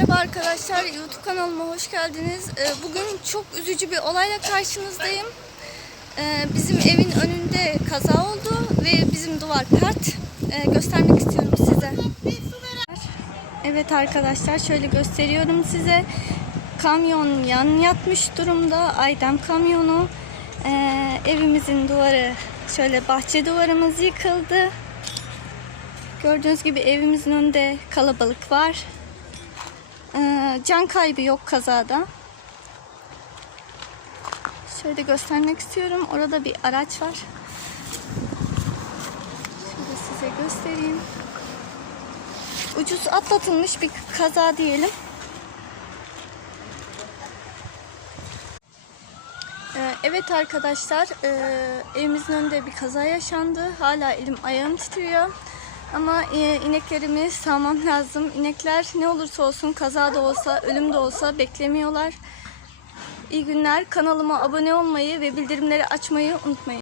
Merhaba arkadaşlar, YouTube kanalıma hoş geldiniz. Ee, Bugün çok üzücü bir olayla karşınızdayım. Ee, Bizim evin önünde kaza oldu ve bizim duvar pert. Ee, Göstermek istiyorum size. Evet arkadaşlar, şöyle gösteriyorum size. Kamyon yan yatmış durumda, Aydem kamyonu. Evimizin duvarı, şöyle bahçe duvarımız yıkıldı. Gördüğünüz gibi evimizin önünde kalabalık var. Ee, can kaybı yok kazada. Şöyle göstermek istiyorum. Orada bir araç var. Şöyle size göstereyim. Ucuz atlatılmış bir kaza diyelim. Ee, Evet arkadaşlar, e, evimizin önünde bir kaza yaşandı. Hala elim ayağım titriyor. Ama e, ineklerimi sağmam lazım. İnekler ne olursa olsun, kaza da olsa, ölüm de olsa beklemiyorlar. İyi günler. Kanalıma abone olmayı ve bildirimleri açmayı unutmayın.